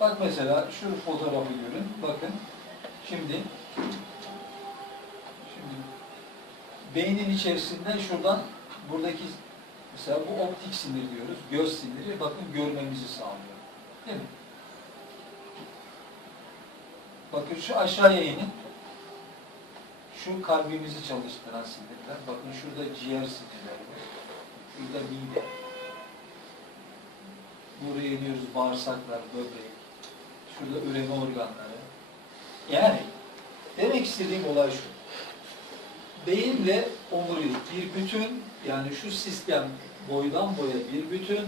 Bak mesela şu fotoğrafı görün. Bakın. Şimdi şimdi beynin içerisinden şuradan buradaki mesela bu optik sinir diyoruz. Göz siniri bakın görmemizi sağlıyor. Değil mi? Bakın şu aşağıya inin. Şu kalbimizi çalıştıran sinirler. Bakın şurada ciğer sinirleri var. Şurada mide. Buraya iniyoruz bağırsaklar, böbrek. Şurada üreme organları. Yani demek istediğim olay şu. Beyin ve omurilik bir bütün yani şu sistem boydan boya bir bütün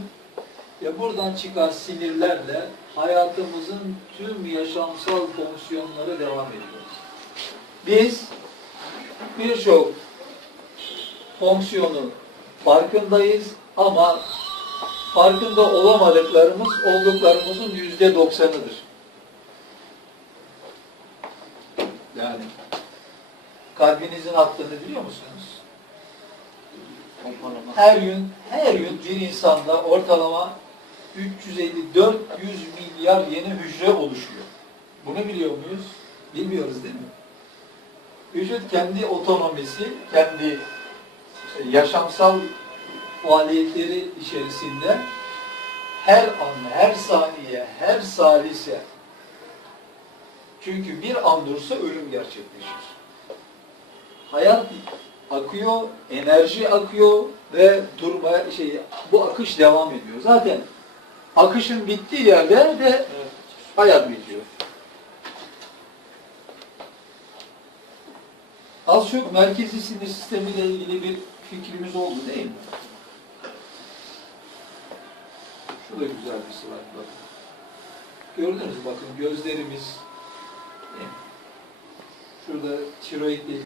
ve buradan çıkan sinirlerle hayatımızın tüm yaşamsal fonksiyonları devam ediyor. Biz birçok fonksiyonu farkındayız ama farkında olamadıklarımız olduklarımızın yüzde doksanıdır. Yani kalbinizin attığını biliyor musunuz? Her gün her gün bir insanda ortalama 350-400 milyar yeni hücre oluşuyor. Bunu biliyor muyuz? Bilmiyoruz değil mi? Vücut kendi otonomisi, kendi yaşamsal faaliyetleri içerisinde her an, her saniye, her salise çünkü bir an dursa ölüm gerçekleşir. Hayat akıyor, enerji akıyor ve durma şey bu akış devam ediyor. Zaten akışın bittiği yerde de hayat bitiyor. Az çok merkezi sinir sistemiyle ilgili bir fikrimiz oldu değil mi? Şu da güzel bir slide bakın. Gördünüz bakın gözlerimiz? Şurada tiroid